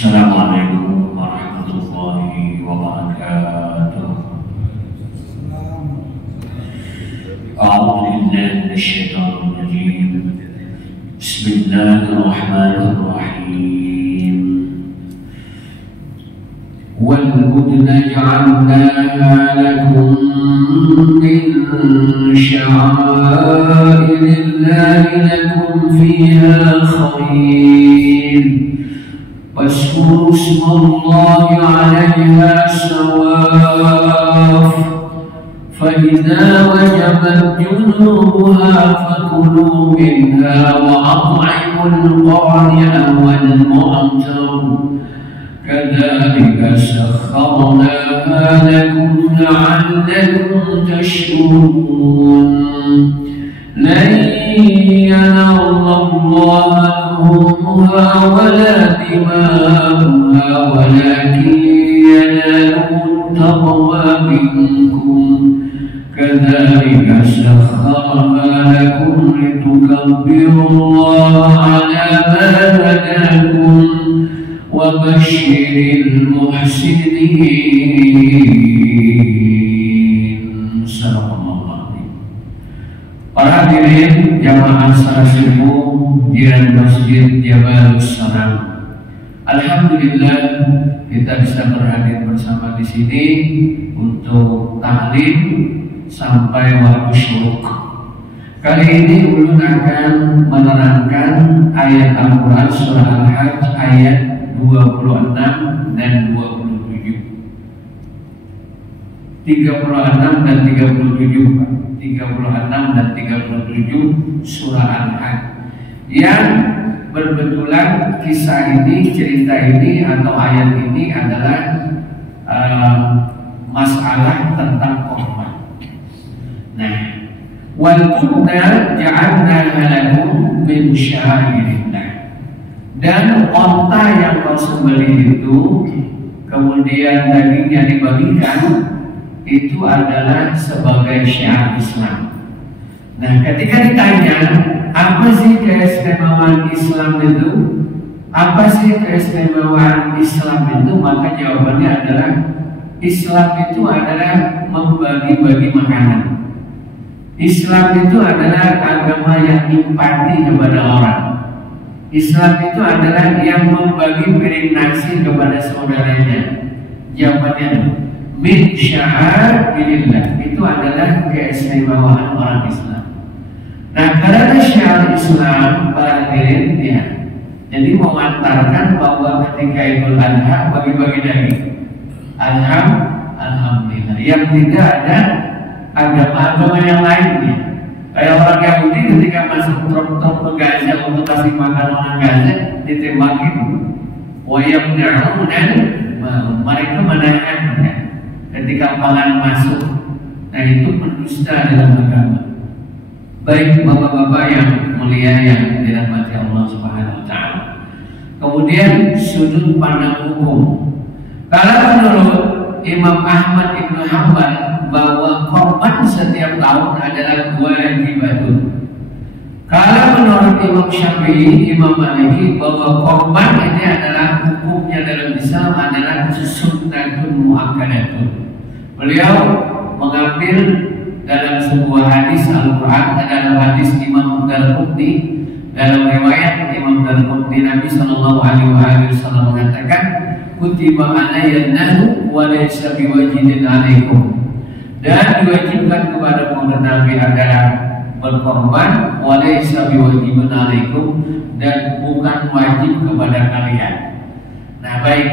Assalamualaikum warahmatullahi wabarakatuh. A'udzu billahi minasyaitonir rajim. Bismillahirrahmanirrahim. Wal budna ja'alnaha lakum min sya'airillahi lakum fiha khair. واذكروا اسم الله عليها سواف فإذا وجبت جنوبها فكلوا منها وأطعموا القانع والمعتر كذلك سخرناها لكم لعلكم تشكرون لن ينال الله لحومها ولا دماؤها ولكن يناله التقوى منكم كذلك سخرها لكم لتكبروا الله على ما هداكم وبشر المحسنين. Para hadirin jamaah salat subuh di Masjid Jabalus Salam. Alhamdulillah kita bisa berhadir bersama di sini untuk ta'lim sampai waktu syuruk. Kali ini ulun akan menerangkan ayat Al-Quran surah Al-Hajj ayat 26 dan 27. 36 dan 37 36 dan 37 surah Al-Hajj, yang berbetulan kisah ini, cerita ini atau ayat ini adalah masalah tentang korban. Nah, wal budna ja'alnaha lakum min sya'airillah, dan onta yang kau sembelih itu kemudian dagingnya dibagikan itu adalah sebagai syiar Islam. Nah, ketika ditanya apa sih keistimewaan Islam itu, apa sih keistimewaan Islam itu, maka jawabannya adalah Islam itu adalah membagi-bagi makanan. Islam itu adalah agama yang empati kepada orang. Islam itu adalah yang membagi piring nasi kepada saudaranya. Jawabannya min sya'airillah, itu adalah keistimewaan orang Islam. Nah, karena syiar Islam para hadirin ya, jadi mengantarkan bahwa ketika Idul Adha bagi-bagi daging. Alhamdulillah. Yang tidak ada agama-agama yang lainnya. Kayak orang Yahudi ketika masuk truk-truk ke Gaza untuk kasih makan orang Gaza ditembakin. Wa yamna'un, mereka menahan ketika pangan masuk. Nah, itu pendusta dalam agama. Baik bapak-bapak yang mulia yang dirahmati Allah Subhanahu wa taala. Kemudian sudut pandang hukum. Kalau menurut Imam Ahmad Ibnu Hanbal bahwa korban setiap tahun adalah wajibatun. Kalau menurut Imam Syafi'i, Imam Maliki bahwa korban ini adalah hukumnya dalam Islam adalah sunnatun muakkadatun. Beliau mengambil dalam sebuah hadis Al-Quran, dalam hadis Imam Darqutni, dalam riwayat Imam Darqutni, Nabi Sallallahu Alaihi Wasallam mengatakan, kutiba alayya nahu wa laysa biwajidin alaikum, dan diwajibkan kepada umat Nabi adalah berkorban, wa laysa biwajibin alaikum, dan bukan wajib kepada kalian. Nah, baik,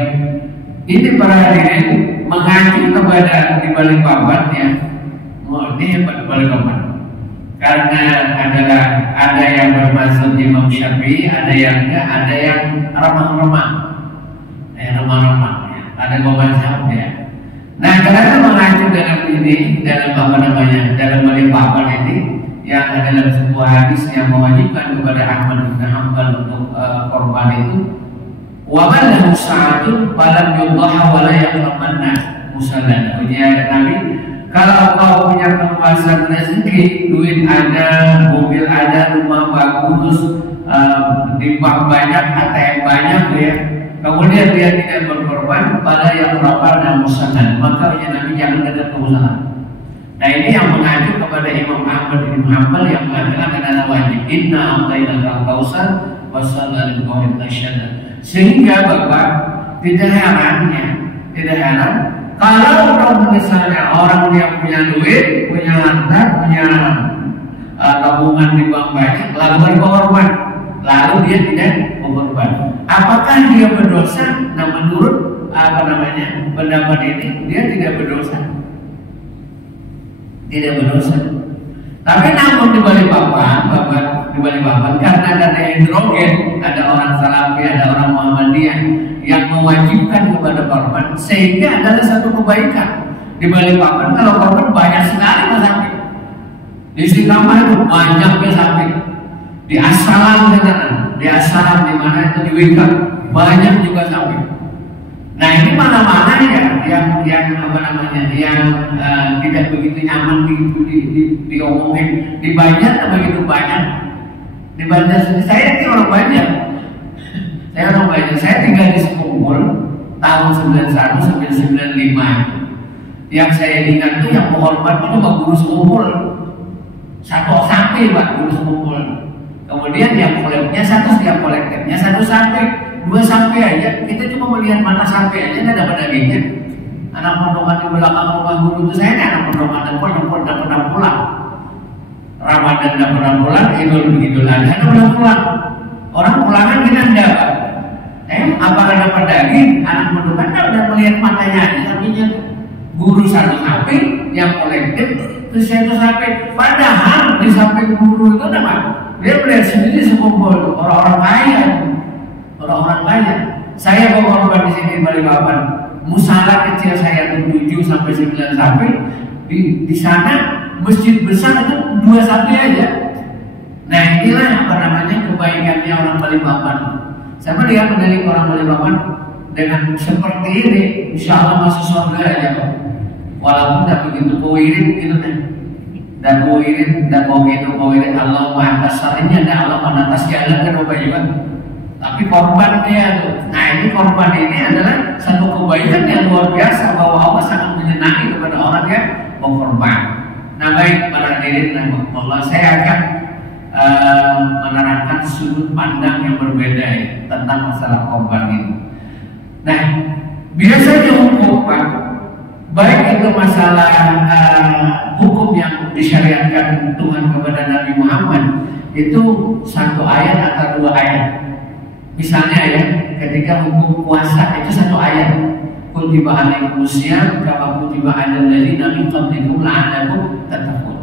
ini para hadirin mengacu kepada di balik papan ya, ini balik papan, karena ada yang bermaksud Imam Syafi'i, ada yang enggak, ada yang remang-remang, ada mazhab ya. Nah, karena mengacu dalam ini, dalam dalam balik papan ini yang ada dalam sebuah hadis yang mewajibkan kepada Ahmad bin Hanbal untuk korban itu, wa man lahu sa'atun falam yudhaha wa la yaqrabanna musallan. Ujian Nabi, kalau kau punya keluasan rezeki, duit ada, mobil ada, rumah bagus, di bank banyak, ATM banyak ya, kemudian dia tidak berkorban pada yang lapar dan musahan, maka Nabi jangan ada kemusahan. Nah ini yang mengacu kepada Imam Ahmad bin Hanbal yang mengatakan adalah wajib. Inna a'tainakal kautsar wassalal qawmin tasyadda. Sehingga Bapak tidak heran kalau misalnya orang yang punya duit, punya harta, punya tabungan di bank banyak, lalu berkorban, lalu dia tidak berkorban. Apakah dia berdosa? Nah menurut pendapat ini dia tidak berdosa. Tidak berdosa. Tapi namun di Balikpapan, karena ada hidrogen, ada orang Salafi, ada orang Muhammadiyah yang mewajibkan kepada korban, sehingga adalah satu kebaikan. Di Balikpapan kalau korban banyak sekali sapi. Di Singapura itu banyaknya sapi. Di Asalam di mana itu di Wika banyak juga sapi. Nah ini mana-mana ya yang tidak begitu nyaman diomongin. Di Banjar begitu banyak. Di Banjar saya orang Banjar. Saya tinggal di Sekumpul tahun 91 sampai 95. Yang saya ingat tuh yang menghormat itu Pak Guru Sekumpul. Satu sapi Pak Guru Sekumpul. Kemudian yang kolektifnya satu sapi. 2 sapi aja, kita cuma melihat mana sapi aja, nggak dapat dagingnya. Anak pondokan di belakang rumah guru itu saya anak pondokan dan pernah pulang. Ramadan dan pernah pulang, Idul Adha dan pernah pulang. Orang pulangan kita enggak. Apakah dapat daging? Anak pondokan udah melihat matanya aja, sapinya guru satu sapi, yang kolektif itu satu sapi. Padahal di samping guru itu apa? Dia melihat sendiri sekumpul orang-orang kaya. Saya berkorban di sini Balikpapan. Musala kecil saya itu 7 sampai 9 sapi. Di sana masjid besar itu 2 sapi aja. Nah inilah kebaikannya orang Balikpapan. Saya melihat dari orang Balikpapan dengan seperti ini, insya Allah masuk surga aja Pak. Walaupun tidak begitu kuirit gitu deh. Dan kuirit Allah atas salihnya ada Allah atas jalan kan Bapak juga. Tapi korban dia tuh. Nah ini korban ini adalah satu kebaikan yang luar biasa bahwa Allah sangat menyenangi kepada orang yang berkorban. Nah baik para hadirin Allah, saya akan menerangkan sudut pandang yang berbeda ya, tentang masalah korban ini. Nah biasanya hukum Pak, baik itu masalah hukum yang disyariatkan Tuhan kepada Nabi Muhammad itu 1 ayat atau 2 ayat. Misalnya ya, ketika hukum puasa itu 1 ayat. Kutiba alaikumus syiyam kama kutiba alal ladzina min qablikum la'allakum tattaqun.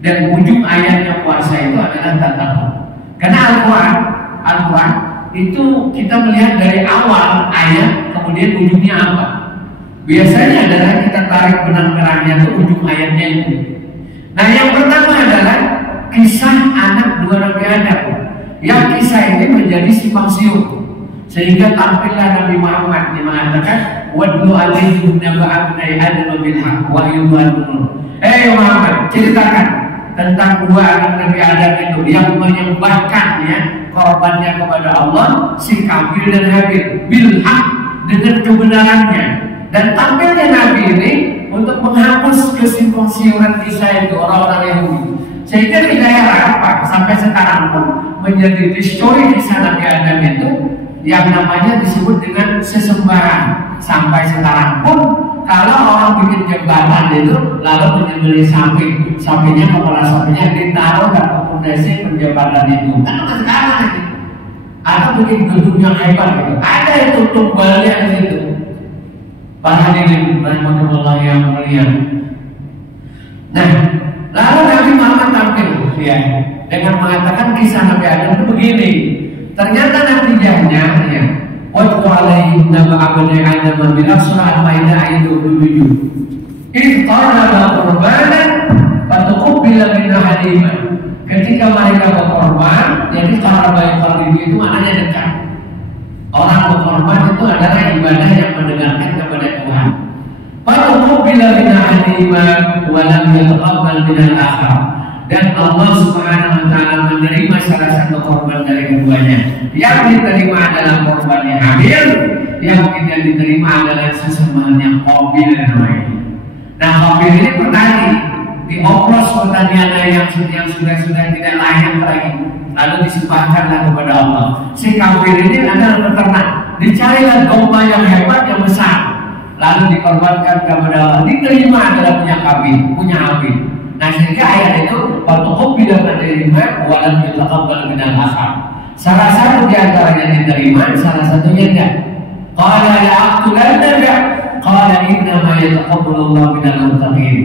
Dan ujung ayatnya puasa itu adalah tattaqun. Karena Al-Qur'an itu kita melihat dari awal ayat kemudian ujungnya apa. Biasanya adalah kita tarik benang merahnya itu ujung ayatnya itu. Nah yang pertama adalah kisah anak 2 Nabi Adam. Yang kisah ini menjadi simpang siur sehingga tampillah Nabi Muhammad yang mengatakan wadlu alaihim naba'an Adam bil haqq wa yu'minun. Muhammad, ceritakan tentang 2 anak Nabi Adam itu yang menyembahkan korbannya kepada Allah, si Kabil dan Habil bil haqq, dengan kebenarannya. Dan tampilnya Nabi ini untuk menghapus kesimpang siuran kisah itu orang-orang Yahudi. Sehingga tidak heran Pak, sampai sekarang pun menjadi histori kisah Nabi Adam itu yang namanya disebut dengan sesembahan. Sampai sekarang pun kalau orang bikin jembatan itu lalu menyembelih sapi, kepala sapinya ditaruh ke pondasi penjembatan itu. Karena sekarang ini atau bikin gedung yang hebat gitu, ada itu tumbalnya di situ. Para hadirin rahimakumullah yang mulia. Nah, lalu Nabi Muhammad tampil dengan mengatakan kisah Nabi Adam itu begini. Ternyata natijahnya Wad'u alaihim naba'a bani Adam bil haqq surah Al-Maidah ayat 27. Idh qarraba qurbanan fatuqbila min ahadihima. Ketika mereka berkorban, jadi qarraba yuqarribu itu maknanya dekat. Orang berkorban itu adalah ibadah yang mendekatkan kepada Tuhan. Fatuqbila min ahadihima wa lam yataqabbal min al-akhar. dan Allah Subhanahu wa taala menerima salah satu korban dari keduanya. Yang diterima adalah korbannya Habil, yang tidak diterima adalah sesembahannya Qabil namanya. Nah, Qabil ini petani, dioplos pertaniannya yang sudah tidak layak lagi, lalu disembahkanlah kepada Allah. Si Qabil ini adalah peternak, dicarilah domba yang hebat yang besar, lalu dikorbankan kepada Allah. Diterima adalah punya Qabil, punya Habil. Nah, sehingga ayat itu waktu bila menerima walau ditaqabbal minal akhar. Salah satu di antaranya diterima, salah satunya tidak. Qala la'aqtulannaka qala innama yataqabbalullahu minal muttaqin.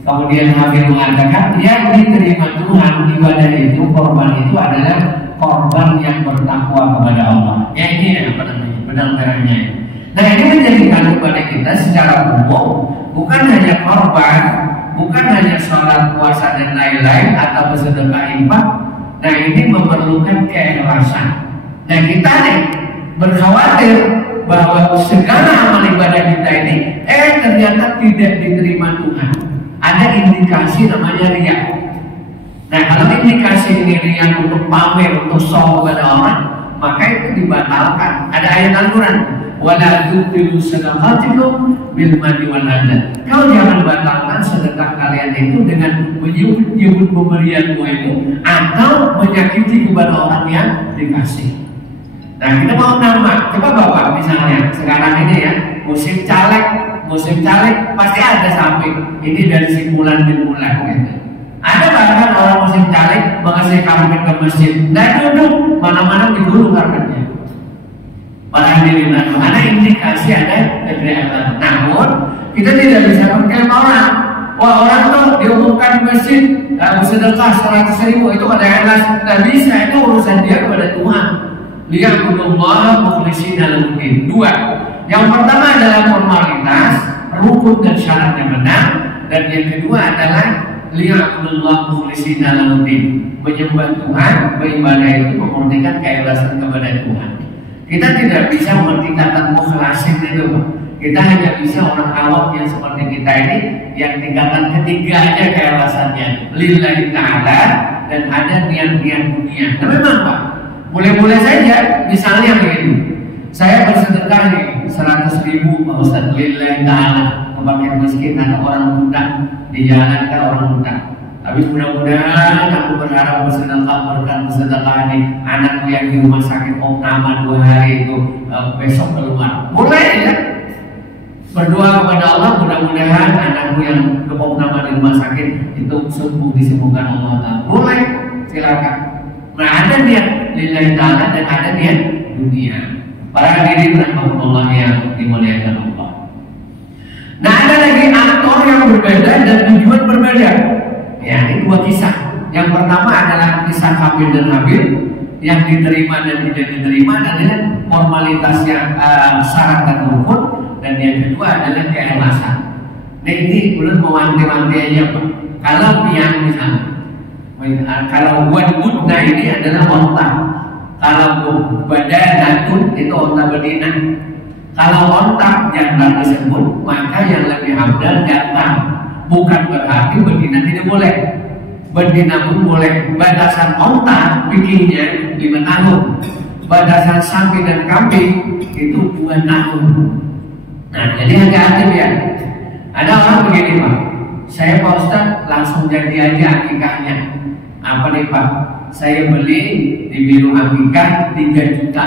Kemudian Habil mengatakan yang diterima Tuhan ibadah itu, korban itu adalah korban yang bertakwa kepada Allah. Ya ini apa namanya? Benar-benarnya. Nah, ini menjadikan kepada kita secara umum bukan hanya korban, bukan hanya sholat, puasa dan lain-lain atau bersedekah infak. Nah, ini memerlukan keikhlasan. Nah, kita nih berkhawatir bahwa segala amal ibadah kita ini ternyata tidak diterima Tuhan. Ada indikasi namanya riya. Nah, kalau indikasi ini riya untuk pamer, untuk show kepada orang, maka itu dibatalkan. Ada ayat Al-Quran, wala tubtilu sadaqatikum bil manni wal adha. Kau jangan batalkan sedekah kalian itu dengan menyebut pemberianmu itu atau menyakiti kepada orang yang dikasih. Nah, kita mau nama, coba Bapak misalnya sekarang ini ya, musim caleg pasti ada samping. Ini dari si Fulan bin Fulan gitu. Ada bahkan orang musim caleg mengasih karpet ke masjid, dan duduk mana-mana digulung karpetnya. Alhamdulillah, ada indikasi ada kejahatan. Namun kita tidak bisa mengklaim orang. Wah, orang tuh diumumkan di masjid sedekah 100.000 itu pada ikhlas. Tidak bisa, itu urusan dia kepada Tuhan. Liya'budullaha mukhlishina lahu-din. Dua. Yang pertama adalah formalitas, rukun dan syaratnya benar, dan yang kedua adalah liya'budullaha mukhlishina lahu-din. Menyembah Tuhan, beribadah itu memurnikan keikhlasan kepada Tuhan. Kita tidak bisa meningkatkan mukhlasin itu. Kita hanya bisa orang awam yang seperti kita ini yang tingkatan ketiga aja keikhlasannya lillahi ta'ala dan ada niat-niat dunia. Tapi memang Pak, boleh-boleh saja misalnya begitu. Saya bersedekah nih 100.000 Pak Ustaz lillahi ta'ala ke miskin atau orang buta di jalan kan orang buta. Tapi mudah-mudahan aku berharap bersedekah nih anakku yang di rumah sakit nama 2 hari itu besok keluar. Boleh ya? Berdoa kepada Allah mudah-mudahan anakku yang nama di rumah sakit itu sembuh, disembuhkan Allah. Boleh, silakan. Nah, ada niat lillahi ta'ala dan ada niat dunia. Para hadirin rahmatullah yang dimuliakan Allah. Nah, ada lagi aktor yang berbeda dan tujuan berbeda. Ya, ini 2 kisah. Yang pertama adalah kisah Qabil dan Habil, yang diterima dan tidak diterima adalah formalitas yang syarat dan rukun, dan yang kedua adalah keikhlasan. Nah, ini belum mewanti-wanti aja Pak. Kalau yang misalnya, kalau wadudna ini adalah onta, kalau badanatun itu onta betina. Kalau onta jantan tersebut, maka yang lebih abdal jantan. Bukan berarti betina tidak boleh. Betina pun boleh. Batasan onta bikinnya 5 tahun. Batasan sapi dan kambing itu 2 tahun. Nah, jadi hati-hati ya. Ada orang begini Pak, saya Pak Ustaz langsung jadi aja akikahnya. Apa nih Pak? Saya beli di biru akikah 3 juta.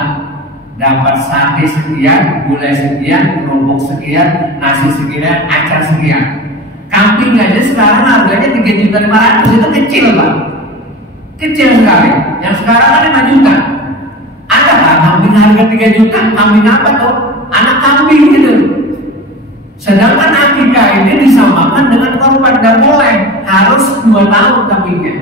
Dapat sate sekian, gulai sekian, kerupuk sekian, nasi sekian, acar sekian. Kambing aja sekarang harganya 3.500.000, itu kecil Pak, kecil sekali. Yang sekarang kan 5 juta. Ada Pak kambing harga 3 juta? Kambing apa tuh? Anak kambing gitu. Sedangkan akikah ini disamakan dengan korban, dan boleh, harus 2 tahun kambingnya.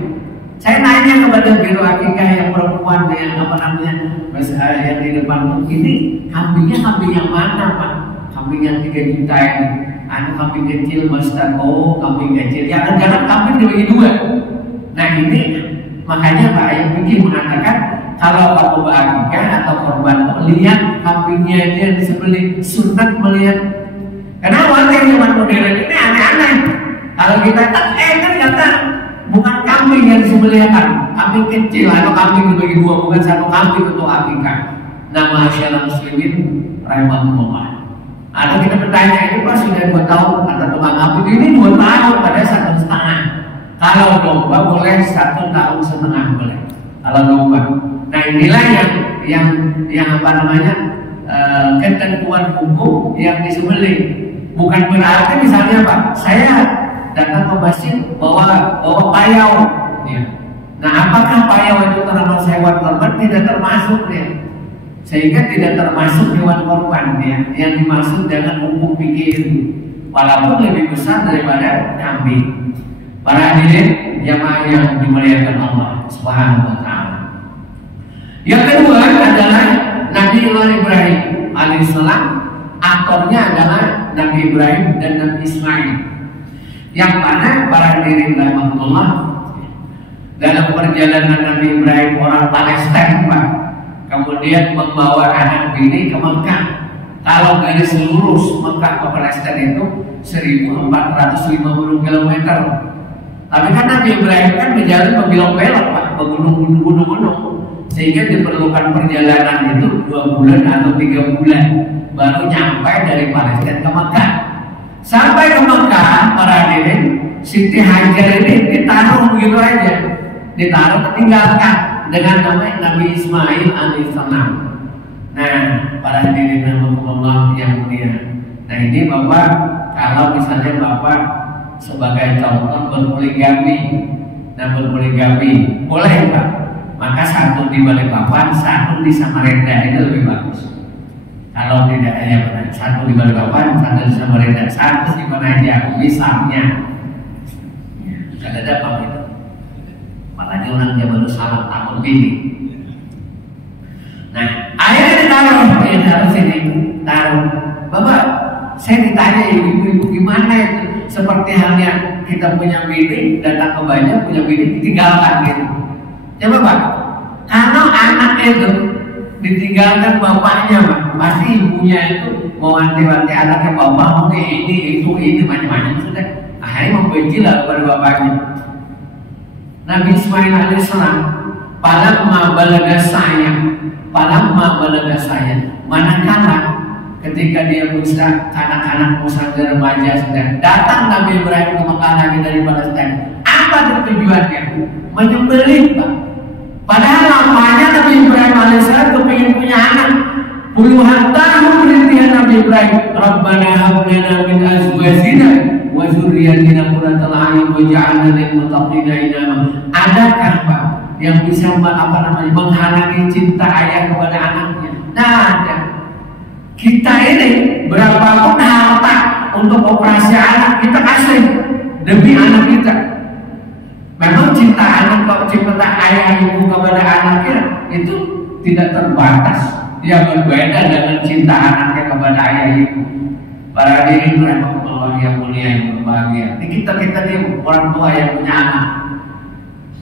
Saya nanya kepada biro akikah yang perempuan yang apa namanya, yang di depan ini, kambingnya kambing yang mana Pak? Kambing yang 3 juta ini. Anu kambing kecil Mas Ustaz, oh kambing kecil. Jangan kambing dibagi 2. Nah, ini makanya Pak Ayah Fikih mengatakan kalau kamu berakikah atau korban, lihat kambingnya itu yang disembelih, sunat melihat. Karena orang yang zaman modern ini aneh-aneh. Kalau kita ternyata bukan kambing kambing yang disembelihkan, kambing kecil atau kambing dibagi dua, bukan satu kambing untuk akikah. Nama masyarakat muslimin rahimahumullah. Ada kita bertanya, ini Pak sudah 2 tahun, ada tukang kambing ini 2 tahun, ada 1,5. Kalau domba boleh 1,5 tahun boleh. Kalau domba. Nah inilah yang apa namanya ketentuan hukum yang disembelih. Bukan berarti misalnya Pak, saya datang ke masjid bawa payau, ya. Nah apakah payau itu termasuk hewan korban? Tidak termasuk ya. Sehingga tidak termasuk hewan korban ya. Yang dimaksud dengan hukum fikih itu, walaupun lebih besar daripada kambing. Para hadirin jamaah yang dimuliakan Allah Subhanahu wa taala. Yang kedua adalah Nabi Ibrahim alaihissalam. Aktornya adalah Nabi Ibrahim dan Nabi Ismail. Yang mana para hadirin rahimahullah, dalam perjalanan Nabi Ibrahim orang Palestina Pak, kemudian membawa anak bini ke Mekah. Kalau garis lurus Mekah ke Palestina itu 1450 km. Tapi kan Nabi Ibrahim kan berjalan membelok-belok Pak, gunung-gunung, sehingga diperlukan perjalanan itu 2 bulan atau 3 bulan baru nyampe dari Palestina ke Mekah. Sampai ke Mekah, para hadirin, Siti Hajar ini ditaruh begitu aja, ditaruh ditinggalkan dengan nama Nabi Ismail alaihissalam. Nah, para hadirin Allah yang mulia. Nah ini Bapak, kalau misalnya Bapak sebagai contoh berpoligami, nah berpoligami boleh Pak, maka 1 di Balikpapan, 1 di Samarinda itu lebih bagus. Kalau tidak hanya benar, 1 di Balikpapan, 1 di Samarinda, 1 di mana aja misalnya. Kan ada apa itu? Makanya orang dia baru salah tahun ini. Nah, akhirnya ditaruh sini, taruh. Bapak, saya ditanya ibu-ibu gimana itu? Seperti halnya kita punya bini, datang ke banyak punya bini ditinggalkan gitu. Coba Pak, kalau anak itu ditinggalkan bapaknya Pak, pasti ibunya itu mau wanti-wanti anaknya, bapak mau ini macam-macam sudah. Akhirnya membenci lah kepada bapaknya. Nabi Ismail alaihissalam, palamma balaga saya, manakala ketika dia berusaha kanak-kanak Musa dan remaja sedang datang Nabi Ibrahim ke Mekah lagi dari Palestina. Apa tujuannya? Menyembelih Pak. Padahal lamanya Nabi Ibrahim alaihissalam kepingin punya anak. Puluhan tahun berintihan Nabi Ibrahim, Rabbana hab lana min azwajina wa dzurriyyatina qurrata a'yun waj'alna lil muttaqina imama. Adakah Pak yang bisa menghalangi cinta ayah kepada anaknya? Nah, ada. Kita ini berapapun harta untuk operasi anak kita kasih demi anak kita. Memang cinta anak, cinta ayah ibu kepada anaknya itu tidak terbatas. Dia berbeda dengan cinta anaknya kepada ayah ibu. Para hadirin rahimahullah yang mulia yang berbahagia. Ini kita nih orang tua yang punya anak.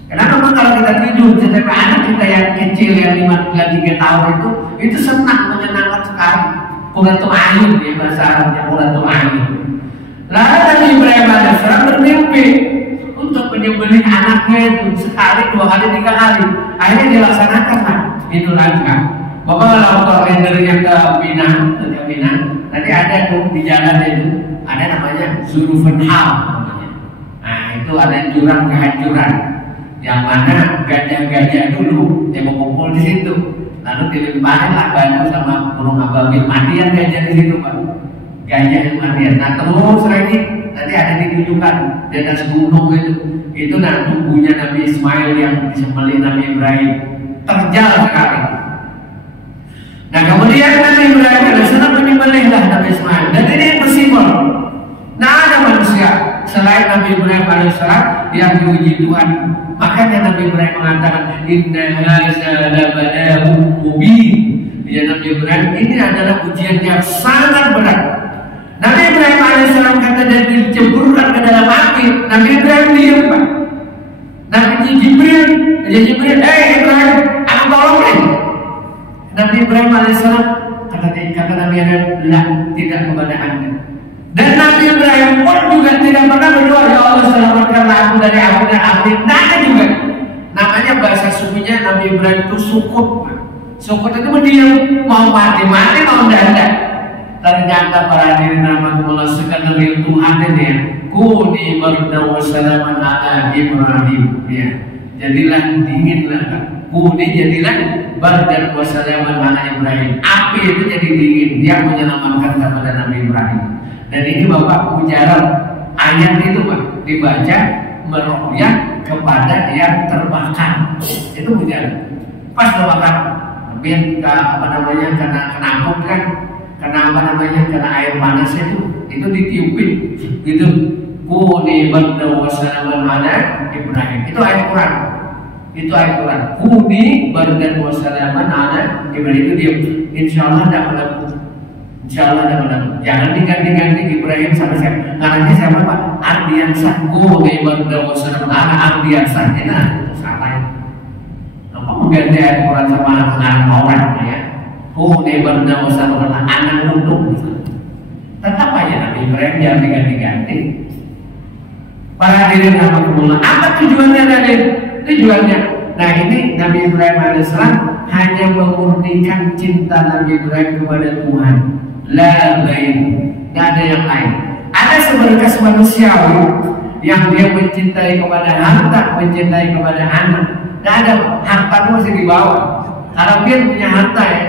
Kenapa kalau kita tidur sedangkan anak kita yang kecil yang 3 tahun itu senang, menyenangkan sekali. Qurratul a'yun di bahasa Arabnya, qurratul a'yun. Lalu Nabi Ibrahim alaihissalam bermimpi untuk menyembelih anaknya itu sekali, 2 kali, 3 kali. Akhirnya dilaksanakan lah Idul Adha. Bapak kalau rendernya ke Mina, nanti ada tuh di jalan itu ada namanya Zurufun Hal. Nah itu ada jurang kehancuran yang mana gajah-gajah dulu yang mengumpul di situ. Lalu dilimpahin lah baju sama burung ababil, matian gajah di situ Pak. Gajah yang matian. Nah terus lagi nanti ada ditunjukkan di atas gunung itu nah tubuhnya Nabi Ismail yang disembelih Nabi Ibrahim terjal sekali. Nah kemudian Nabi Ibrahim alaihissalam menyembelihlah Nabi Ismail, dan ini bersimbol. Nah ada manusia selain Nabi Ibrahim alaihissalam yang diuji Tuhan. Makanya Nabi Ibrahim mengatakan inna hadza labala'un mubin. Ya Nabi Ibrahim ini adalah ujian yang sangat berat. Nabi Ibrahim alaihissalam kata dan diceburkan ke dalam api. Nabi Ibrahim diam Pak. Nabi Jibril, Ibrahim, aku tolong nih. Nabi Ibrahim alaihissalam kata Nabi Ibrahim tidak kepada anda. Dan Nabi Ibrahim pun juga tidak pernah berdoa, ya Allah selamatkanlah aku dari api dan api. Nah juga. Namanya bahasa sufinya Nabi Ibrahim itu sukut. Sukut itu berdiam, mau mati mau enggak. Ternyata para hadirin rahmatullah sekadar Tuhan ini ya. Kuni bardan wa salaman ala Ibrahim ya. Jadilah dinginlah. Kuni jadilah bardan wa salaman ala Ibrahim. Api itu jadi dingin, dia menyelamatkan kepada Nabi Ibrahim. Dan ini Bapak ujaran ayat itu Pak dibaca meruqyah kepada yang terbakar. Itu ujaran. Pas terbakar, biar kena kenaput kan. Karena karena air panas itu ditiupin gitu. Kuni bardan wa salaman ala Ibrahim. Itu ayat Quran. Itu ayat Quran. Kuni bardan wa salaman ala Ibrahim. Itu dia. Insyaallah tidak mendapat. Insyaallah tidak mendapat. Jangan diganti-ganti Ibrahim sama siapa. Namanya siapa Pak? Ardiansah. Kuni bardan wa salaman ala Ardiansah. Nah, itu salah. Apa mengganti ayat Quran sama anak orang ya? Kuni bardan wa salaman ala anak lunduk. Tetap aja Nabi Ibrahim jangan diganti-ganti. Para hadirin rahmatullah, apa tujuannya tadi? Tujuannya, nah ini Nabi Ibrahim AS hanya memurnikan cinta Nabi Ibrahim kepada Tuhan. La lain, tidak ada yang lain. Ada seberkas manusiawi yang dia mencintai kepada harta, mencintai kepada anak. Tidak ada, harta itu masih dibawa. Kalau dia punya harta ya,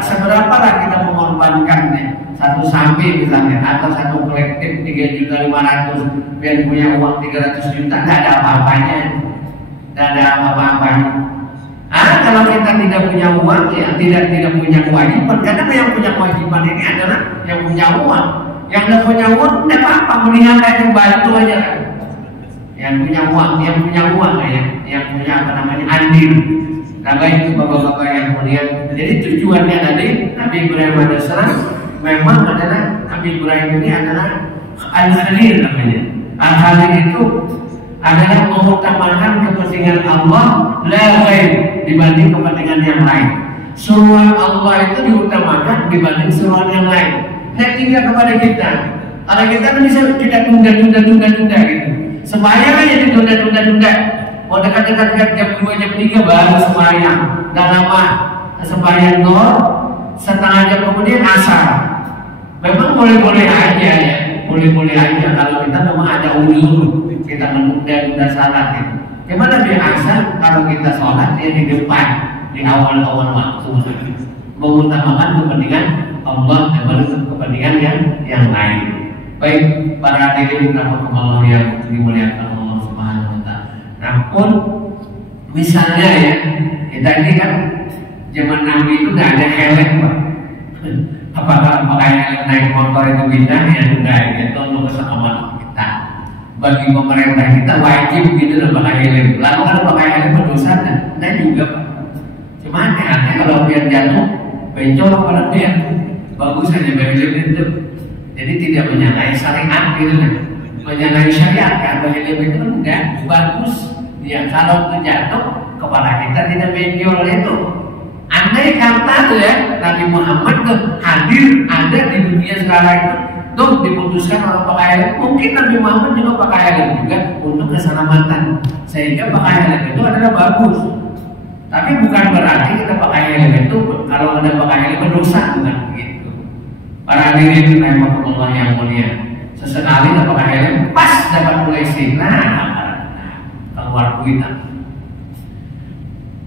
seberapa lah kita mengorbankannya? Satu sapi misalnya atau satu kolektif 3.500.000 biar punya uang 300 juta, tidak ada apa-apanya, tidak ada apa-apanya. Kalau kita tidak punya uang ya tidak punya kewajiban, karena yang punya kewajiban ini adalah yang punya uang. Yang tidak punya uang tidak apa-apa, mendingan kayak bantu aja kan. Yang punya uang ya, yang punya andil. Nah baik bapak-bapak yang mulia, jadi tujuannya tadi Nabi Ibrahim AS memang adalah Nabi Ibrahim ini adalah Al-Khalil namanya. Al-Khalil itu adalah mengutamakan kepentingan Allah la ghair dibanding kepentingan yang lain. Seruan Allah itu diutamakan dibanding seruan yang lain. Tinggal kepada kita. Kalau kita kan bisa kita tunda gitu. Sembahyang aja ditunda. Mau dekat-dekat jam 2 jam 3 baru sembahyang. Dan lama sembahyang setengah jam kemudian asar. Memang boleh-boleh aja ya, boleh-boleh aja kalau kita memang ada uzur, kita menunda salat gitu. Gimana dia asar kalau kita sholat dia di depan, di awal-awal waktu, mengutamakan kepentingan Allah daripada kepentingan yang lain. Baik para hadirin rahmatullah yang dimuliakan Allah Subhanahu wa taala. Namun misalnya ya, kita ini kan zaman Nabi itu tidak ada helm Pak. Apakah helm naik motor itu bisa? Ya enggak, itu untuk keselamatan kita. Bagi pemerintah kita wajib gitu loh pakai helm. Lalu kalau pakai helm berdosa dan juga Pak. Cuma aneh kalau biar jatuh bencong kalau biar bagus aja helm itu. Jadi tidak menyalahi syariat gitu kan. Menyalahi syariat kan helm itu enggak bagus. Ya kalau terjatuh kepala kita tidak benjol itu. Andai kata tuh ya Nabi Muhammad tuh hadir ada di dunia sekarang itu tuh diputuskan orang pakai helm, mungkin Nabi Muhammad juga pakai helm juga untuk keselamatan, sehingga pakai helm itu adalah bagus. Tapi bukan berarti kita pakai helm itu kalau ada pakai helm berdosa, bukan begitu. Para hadirin rahmatullah yang mulia, sesekali kita pakai helm pas dapat mulai keluar duit.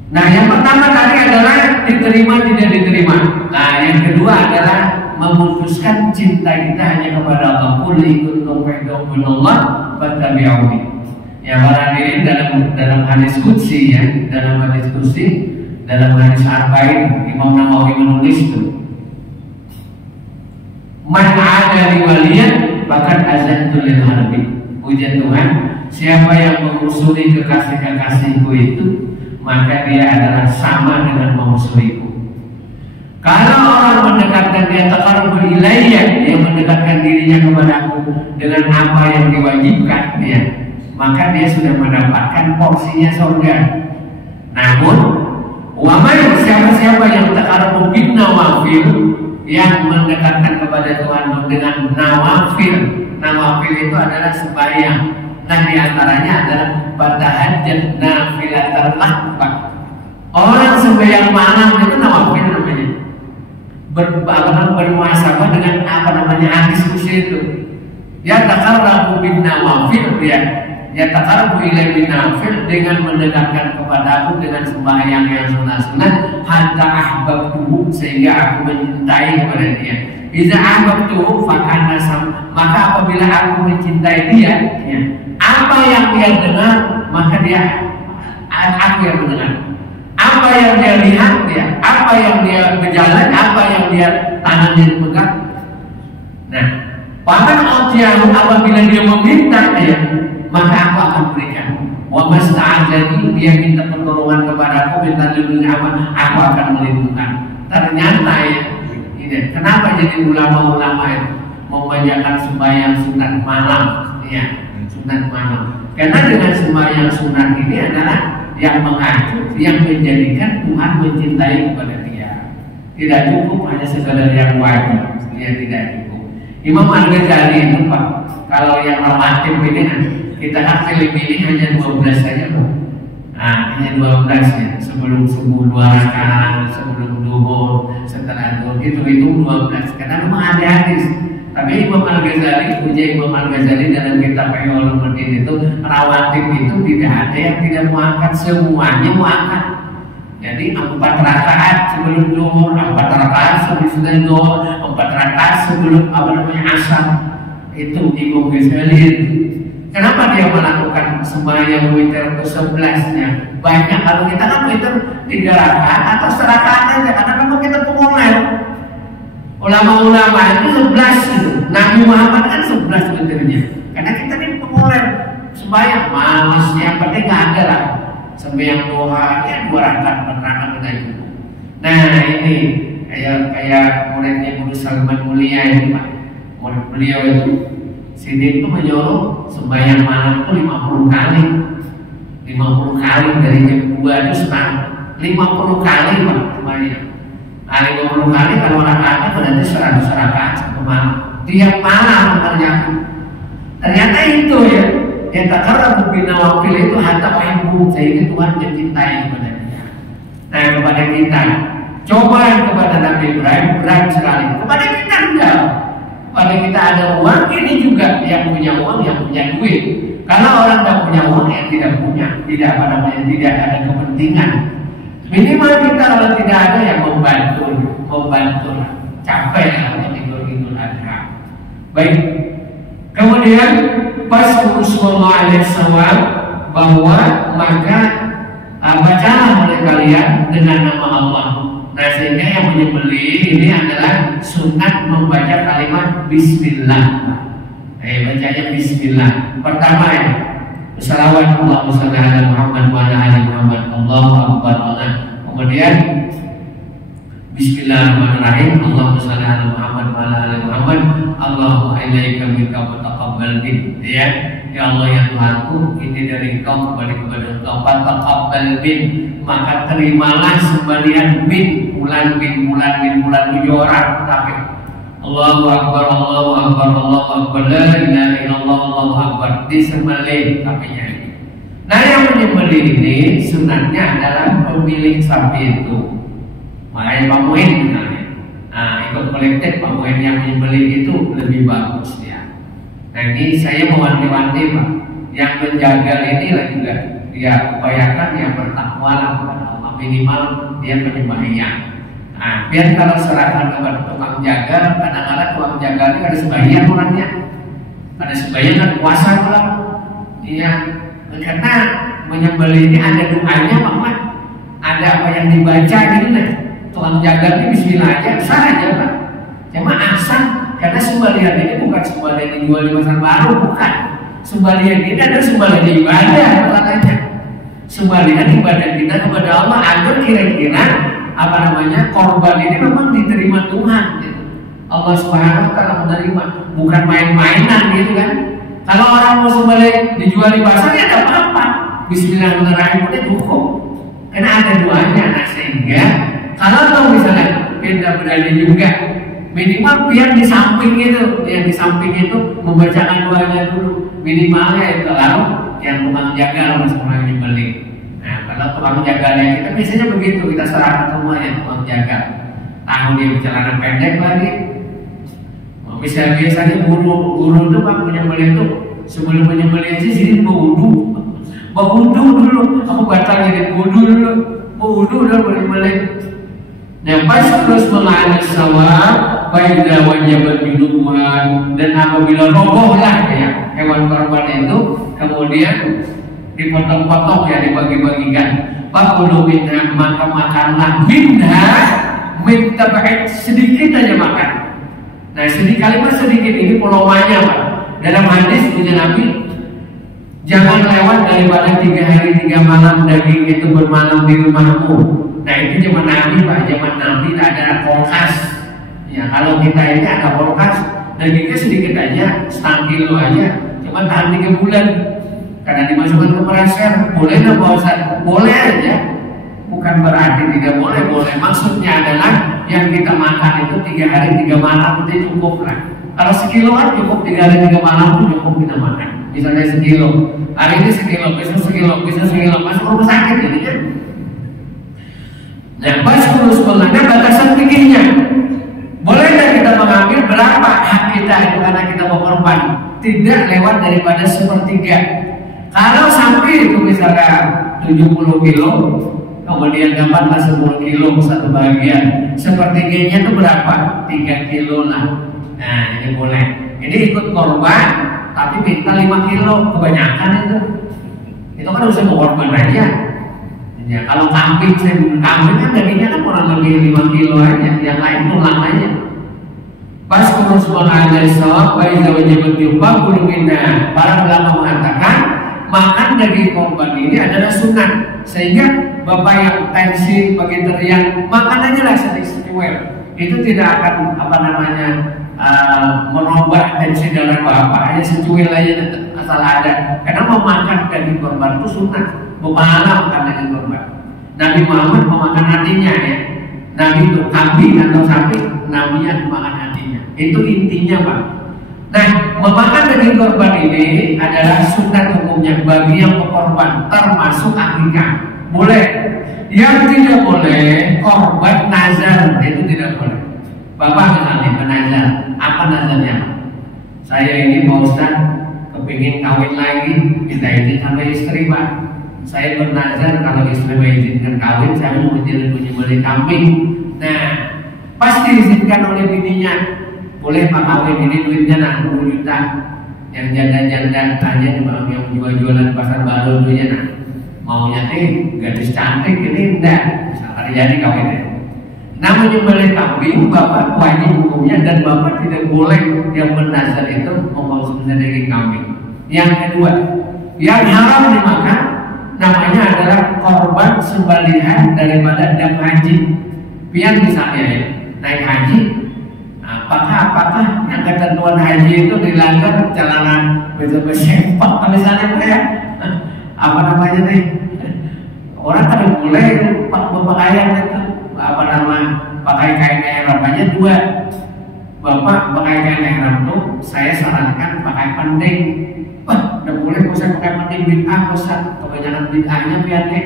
Nah yang pertama tadi adalah diterima tidak diterima. Nah yang kedua adalah memutuskan cinta kita hanya kepada Allah. Qul in kuntum tuhibbunallah fattabi'uni. Ya para hadirin dalam hadis qudsi ya, dalam hadis Arba'in Imam Nawawi menulis itu. Man 'ada li waliyan faqad azantu lil harbi. Puji Tuhan, siapa yang memusuhi kekasih-kekasihku itu maka dia adalah sama dengan memusuhiku. Kalau orang mendekatkan dia taqarrub ilayya, dia mendekatkan dirinya kepadaku dengan apa yang diwajibkan dia, maka dia sudah mendapatkan porsinya surga. Namun, wa man siapa-siapa yang taqarrub bin nawafil, yang mendekatkan kepada Tuhan dengan nawafil. Nawafil itu adalah sembahyang. Nah, diantaranya adalah bertahajud nafilatul lahbah. Orang sembahyang malam itu nawafil namanya. Bermuasabah dengan apa namanya hadis kursi itu. Ya taqarrabu bin nawafil ya taqarrabu ilai bin nawafil, dengan mendekatkan kepadaku dengan sembahyang yang sunat-sunat, hatta ahbabtuhu, sehingga aku mencintai kepada dia. Iza ahbabtuhu fakana maka apabila aku mencintai dia, ya, apa yang dia dengar maka aku yang mendengar. Apa yang dia lihat, ya, apa yang dia berjalan, apa yang dia tangannya dipegang. Nah, bahkan utiyahu, apabila dia meminta, ya, maka aku akan berikan. Wa masta'adzani, dia minta pertolongan kepadaku, minta lindungan, aku akan melindungi. Ternyata ya, ini kenapa jadi ulama-ulama itu membacakan sembahyang sunat malam, ya, sunat malam. Karena dengan sembahyang sunat ini adalah yang mengacu, yang menjadikan Tuhan mencintai kepada dia. Tidak cukup hanya sekadar yang wajib, dia tidak cukup. Imam Al-Ghazali itu Pak, kalau yang rawatib ini kan, kita kan pilih-pilih hanya 12 saja Pak. Nah, hanya 12 ya, sebelum subuh 2 rakaat, sebelum duhur, setelah duhur, itu 12. Karena memang ada hadis. Tapi Imam Al-Ghazali, puji Imam Al-Ghazali dalam kitab Ihya Ulumuddin itu, rawatib itu tidak ada yang tidak muakkad, semuanya muakkad. Jadi 4 rakaat sebelum duhur, 4 rakaat sebelum duhur, 4 rakaat sebelum asar. Itu Imam Ghazali. Kenapa dia melakukan sembahyang witir itu 11-nya? Banyak, kalau kita kan witir 3 rakaat atau 1 rakaat aja, karena memang kita pengomer. Ulama-ulama itu 11 itu. Nabi Muhammad kan 11 witirnya. Karena kita ini pengomer sembahyang malas, yang penting nggak ada lah. Sembahyang duha ya 2 rakaat, 4 rakaat udah cukup. Nah ini kayak muridnya Guru Salman Mulia ini Pak. Murid beliau itu sini itu menyuruh sembahyang malam itu 50 kali. 50 kali dari jam 2 itu setengah 50 kali Pak sembahyang. Nah 50 kali kalau rakaatnya berarti 100 rakaat satu malam. Tiap malam ternyata itu ya. Yang taqarrabu bin nawafil itu hatta wahyu, sehingga Tuhan mencintai kepada dia. Nah kepada kita, coba kepada Nabi Ibrahim berat sekali. Kepada kita enggak. Kepada kita ada uang, ini juga yang punya uang, yang punya duit. Kalau orang tidak punya uang, yang tidak punya, tidak ada kepentingan. Minimal kita kalau tidak ada yang membantu, capek lah Idul Adha. Baik. Kemudian pas Rasulullah SAW bahwa maka bacalah oleh kalian dengan nama Allah. Nah sehingga yang menyembelih ini adalah sunat membaca kalimat Bismillah. Bacanya Bismillah. Pertama ya, salawat Allahumma shalli ala Muhammad wa ala ali Muhammad, Allahu akbar. Kemudian Bismillahirrahmanirrahim, Allahumma shalli ala Muhammad wa ala ali Muhammad, Allahumma ilaika minka wa taqabbal bin. Ya Allah ya Tuhanku, ini dari Engkau kembali kepada Engkau, wa taqabbal bin, maka terimalah sembelihan bin bulan 7 orang tapi Allahu akbar, Allahu akbar, Allahu akbar, la ilaha illallah, Allahu akbar, disembelih sapinya ini. Nah yang menyembelih ini sunatnya adalah pemilik sapi itu. Makanya Pak Muin misalnya, ikut kolektif Pak Muin yang menyembelih itu lebih bagus ya. Nah ini saya mewanti-wanti Pak, yang menjaga inilah juga dia upayakan yang bertakwa kepada Allah, minimal dia penyembelihan. Nah biar kalau serahkan kepada tukang jaga, kadang-kadang tukang jaga itu ada sebagian orangnya, ada sebagian kan puasa orang, iya. Karena menyembelih ini ada doanya Pak, ada apa yang dibaca gitu nah. Tukang jaga ini bismillah aja, sah aja Pak. Cuma asal, karena sembelihan ini bukan sembelihan dijual di pasar baru, bukan. Sembelihan ini adalah sembelihan ibadah, katanya. Sembelihan ibadah kita kepada Allah agar kira-kira korban ini memang diterima Tuhan. Gitu. Allah Subhanahu wa Ta'ala menerima, bukan main-mainan gitu kan. Kalau orang mau sembelih dijual di pasar ya tidak apa-apa. Bismillahirrahmanirrahim udah cukup. Karena ada doanya, nah sehingga kalau misalnya kita berani juga minimal biar di samping itu, yang di samping itu membacakan doanya dulu minimalnya itu, lalu yang tukang jaga lalu semuanya nyebelin. Nah kalau tukang jaganya kita biasanya begitu, kita serahkan semua yang tukang jaga, tahu dia celana pendek lagi. Biasanya guru itu pak menyembelih itu sebelum menyembelih aja sini mau wudhu dulu, aku batal jadi wudhu dulu, mau wudhu dulu menyembelih. Nah pas terus mengalir sawah, baik wajibat minuman, dan apabila robohlah ya hewan korban itu kemudian dipotong-potong ya, dibagi-bagikan. Fakulu minha, maka makanlah minha, minta pakai sedikit aja makan. Nah sedikit, kalimat sedikit ini polomanya pak. Dalam hadis punya Nabi, jangan lewat daripada 3 hari 3 malam daging itu bermalam di rumahmu. Nah itu zaman Nabi pak, zaman Nabi tidak ada kulkas. Ya kalau kita ini ada kulkas, dagingnya sedikit aja, setengah kilo aja, cuma tahan 3 bulan. Karena dimasukkan ke freezer, boleh nggak Pak Ustaz? Boleh aja. Bukan berarti tidak boleh, boleh. Maksudnya adalah yang kita makan itu 3 hari 3 malam itu cukup lah. Kalau sekiloan cukup 3 hari 3 malam itu cukup kita makan. Misalnya sekilo, hari ini sekilo, besok sekilo, masuk rumah sakit ini kan. Nah, pas kurus mengenai batasan fikihnya. Boleh nggak kita mengambil berapa hak kita itu karena kita mau korban? Tidak lewat daripada 1/3. Kalau sampai itu misalnya 70 kilo, kemudian dapatlah 10 kilo satu bagian, 1/3-nya itu berapa? 3 kilo lah. Nah ini boleh. Ini ikut korban, tapi minta 5 kilo, kebanyakan itu. Itu kan udah mau korban aja. Ya, kalau kambing, kambing kan dagingnya kan kurang lebih 5 kilo aja, yang lain tulang aja. Pas kurus mengajar sawab, baik wajib berjumpa bulu minna. Para ulama mengatakan makan daging korban ini adalah sunat, sehingga bapak yang tensi bagi teriak makan aja lah sedikit, itu tidak akan merubah tensi darah bapak, hanya secuil aja asal ada. Karena memakan daging korban itu sunat, berpahala makan daging korban. Nabi Muhammad memakan hatinya ya, Nabi itu kambing atau sapi, Nabi yang memakan hatinya. Itu intinya pak. Nah, memakan daging korban ini adalah sunat hukumnya bagi yang berkorban, termasuk akikah. Boleh. Yang tidak boleh korban nazar, itu tidak boleh. Bapak misalnya bernazar, apa nazarnya? Saya ini Pak Ustaz kepingin kawin lagi, minta izin sama istri pak. Saya bernazar kalau istri mengizinkan kawin, saya mau menyembelih kambing. Nah, pasti diizinkan oleh bininya. Boleh pak kawin, ini duitnya 60 juta. Yang janda-janda aja yang jual-jualan pasar baru duitnya nah. Maunya gadis cantik ini enggak, misalkan jadi kawinnya. Nah menyembelih kambing bapak wajib hukumnya, dan bapak tidak boleh yang bernazar itu mengkonsumsi daging kambing. Yang kedua, yang haram dimakan namanya adalah korban sembelihan daripada dam haji. Biar misalnya ya, naik haji, apakah yang ketentuan haji itu dilanggar jalanan besempak misalnya kayak apa namanya nih, orang kan boleh berpakaian itu pakai kain ihram aja 2. Bapak pakai kain ihram tuh saya sarankan pakai pending. Wah, udah boleh usah pakai pending bid'ah, usah kebanyakan bid'ahnya pendek.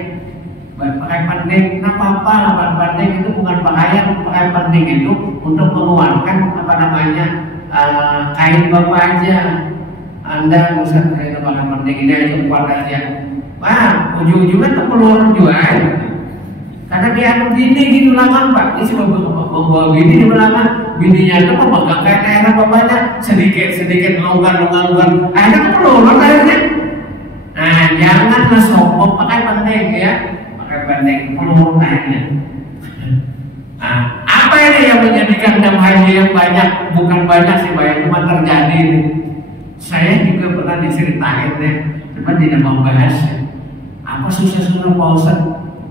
Pakai pending, apa-apa pending itu bukan pakaian, pakai pending itu untuk mengeluarkan kain bapak aja. Anda usah pakai pending ini aja kuat aja. Wah, ujung-ujungnya tuh keluar jual. Karena dia bini gitu laman pak, ini cuma membawa bini di belakang, bininya itu memegang kain ihram bapaknya sedikit longgar. Akhirnya keluar akhirnya. Nah, janganlah sombong pakai pending ya, pakai pending keluar akhirnya. Nah, apa ini yang menjadikan dam haji yang banyak? Bukan banyak sih pak, yang cuma terjadi. Saya juga pernah diceritain deh, cuma tidak mau bahas. Apa susah-susah Pak Ustaz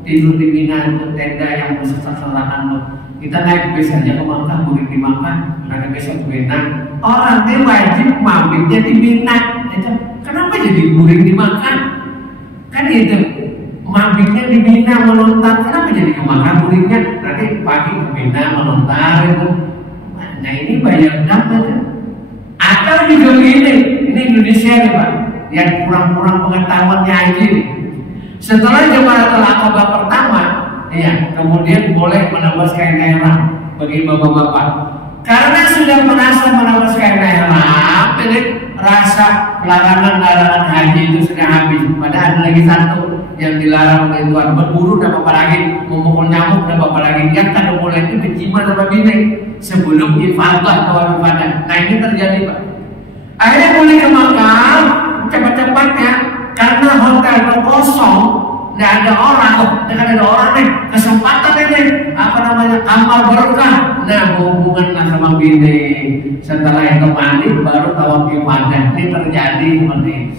tidur di Mina itu tenda yang besar-besaran loh. Kita naik bis aja ke Makkah, mudik di Makkah, naik besok ke Mina. Orang dia wajib mabitnya di Mina. Kenapa jadi mudik di Makkah? Kan itu mabitnya di Mina melontar. Kenapa jadi ke Makkah mudiknya? Nanti pagi ke Mina melontar itu. Nah ini bayar dam aja. Atau juga begini, ini Indonesia nih Pak, yang kurang-kurang pengetahuannya aja nih. Setelah Jamratul Aqabah pertama, ya kemudian boleh menebas kain ihram bagi bapak-bapak. Karena sudah merasa menebas kain ihram, jadi rasa larangan haji itu sudah habis. Padahal ada lagi satu yang dilarang oleh Tuhan, berburu dan apa lagi, memukul nyamuk dan apa lagi. Yang kada boleh itu berjima sama bini sebelum ifadah atau ibadah. Nah ini terjadi Pak. Akhirnya boleh ke Makkah cepat-cepatnya karena hotel kosong, nggak ada orang, nggak ada orang nih, kesempatan ini apa namanya amal berkah. Nah hubungan sama bini setelah itu mandi baru tawaf ibadah. Ini terjadi seperti ini.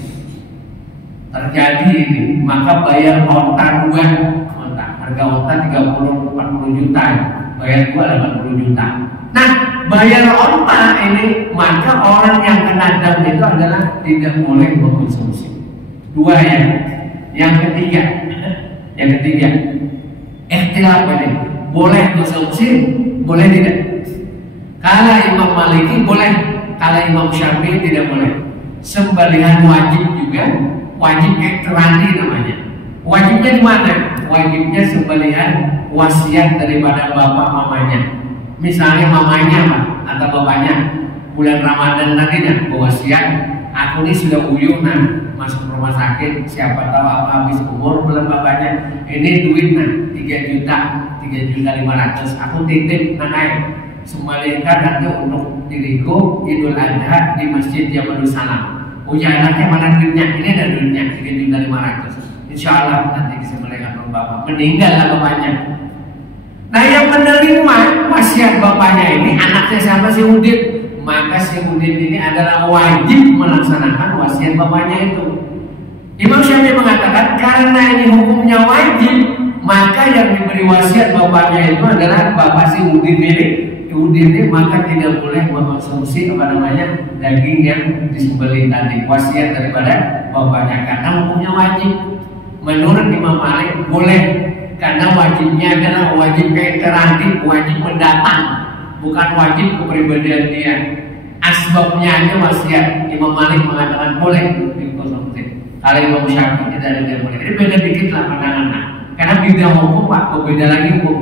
Terjadi ini, maka bayar onta 2 onta, harga onta 30-40 juta, bayar 2 80 juta. Nah bayar onta ini maka orang yang kena dam itu adalah tidak boleh mengkonsumsi. 2 ya. Yang ketiga ikhtilaf ini, boleh konsumsi boleh tidak. Kalau Imam Maliki boleh, kalau Imam Syafi'i tidak boleh. Sembelihan wajib juga, wajib ekstrani namanya. Wajibnya di mana? Wajibnya sembelihan wasiat daripada bapak mamanya. Misalnya mamanya Pak, atau bapaknya bulan Ramadan nanti dah wasiat, aku ini sudah uyunan masuk rumah sakit, siapa tahu apa habis umur belum bapaknya, ini duitnya 3.500.000, aku titip nanai sembelihkan nanti untuk diriku Idul Adha di Masjid Jamalus Salam. Punya anaknya mana duitnya? Ini ada duitnya 3.500.000. Insya Allah nanti disembelihkan oleh bapak. Meninggal lah bapaknya. Nah yang menerima wasiat bapaknya ini anaknya siapa? Si Udin. Maka si Udin ini adalah wajib melaksanakan wasiat bapaknya itu. Imam Syafi'i mengatakan karena ini hukumnya wajib, maka yang diberi wasiat bapaknya itu adalah bapak si Udin ini. Udin ini maka tidak boleh mengkonsumsi apa namanya daging yang disembelih tadi, wasiat daripada bapaknya karena hukumnya wajib. Menurut Imam Malik boleh, karena wajibnya adalah wajib keteranti, wajib mendatang, bukan wajib kepribadian dia. Asbabnya aja wasiat. Imam Malik mengatakan boleh dikonsumsi. Kalau Imam Syafi'i tidak boleh. Ini beda dikit lah pandangannya. Karena beda hukum Pak, berbeda lagi hukum.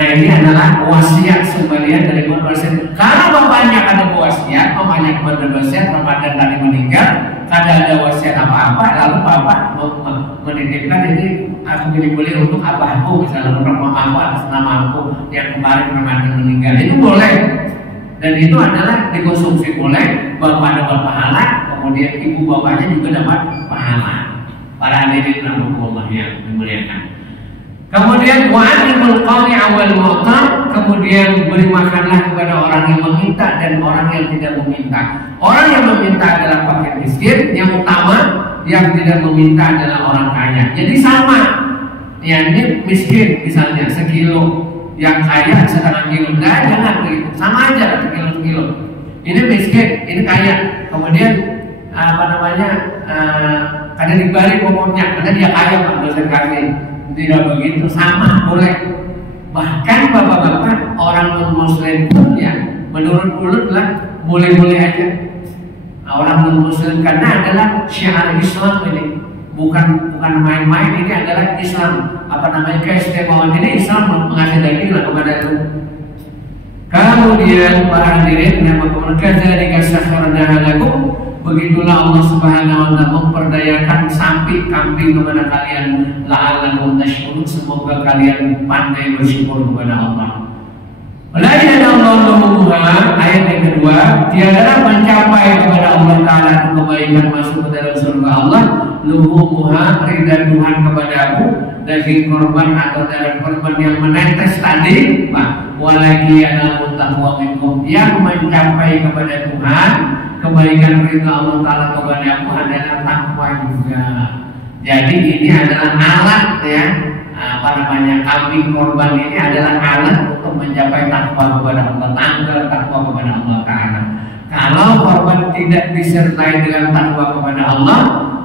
Nah ini adalah wasiat sembelihan dari wasiat. Kalau bapaknya ada wasiat, mamanya kepada wasiat, Ramadan tadi meninggal, kada ada wasiat apa-apa, lalu bapak menitipkan ini aku beli untuk abahku, misalnya untuk mamaku atas nama aku yang kemarin Ramadan meninggal, itu boleh. Dan itu adalah dikonsumsi boleh, bapak dapat pahala, kemudian ibu bapaknya juga dapat pahala. Para hadirin rahimahullah yang dimuliakan. Kemudian wa'animul qani awal mu'tar, kemudian beri makanlah kepada orang yang meminta dan orang yang tidak meminta. Orang yang meminta adalah fakir miskin, yang utama yang tidak meminta adalah orang kaya. Jadi sama, ya ini miskin misalnya sekilo, yang kaya setengah kilo, enggak jangan begitu, sama aja sekilo. Ini miskin, ini kaya. Kemudian apa namanya kada dibalik pokoknya, karena dia kaya Pak, dosa kasih. Tidak begitu, sama boleh. Bahkan bapak-bapak orang non-muslim pun ya menurut mulut lah boleh-boleh aja. Orang non-muslim karena adalah syiar Islam ini, bukan main-main, ini adalah Islam. Apa namanya keistimewaan ini Islam mengasih daging lah kepada itu. Kemudian para hadirin yang mengatakan dari kasahana lagu, begitulah Allah Subhanahu wa taala memperdayakan sapi kambing kepada kalian, la'allakum tashkurun, semoga kalian pandai bersyukur kepada Allah. La ilaha illallah, ayat yang kedua, tiadalah mencapai kepada Allah Ta'ala kebaikan masuk ke dalam surga Allah, luhumuha, ridha Tuhan kepadamu, daging korban atau darah korban yang menetes tadi, Pak, walaki adalah taqwa minkum, yang mencapai kepada Tuhan kebaikan ridha Allah Ta'ala kepadamu adalah takwa juga. Jadi ini adalah alat ya, apa namanya, kambing korban ini adalah alat untuk mencapai takwa kepada Allah, tangga takwa kepada Allah Ta'ala. Kalau korban tidak disertai dengan takwa kepada Allah,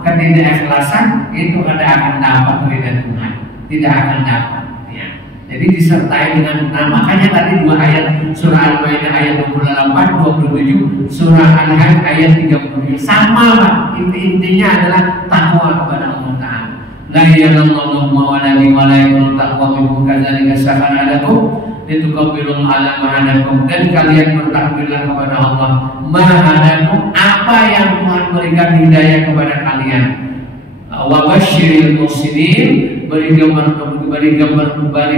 ketidakikhlasan, itu tidak akan dapat ridha Tuhan, tidak akan dapat ya. Jadi disertai dengan, nah makanya tadi dua ayat surah Al-Maidah ayat 28, 27, surah Al-Hajj ayat 37 sama Pak. Intinya adalah takwa kepada Allah Ta'ala. La ilaha wa la ilaha taqwa minkum kadzalika syahara lakum litukabbiru ala ma hadakum, dan kalian bertakbirlah kepada Allah ma hadakum, apa yang Tuhan berikan hidayah kepada kalian. Wa basyiril muhsinin, beri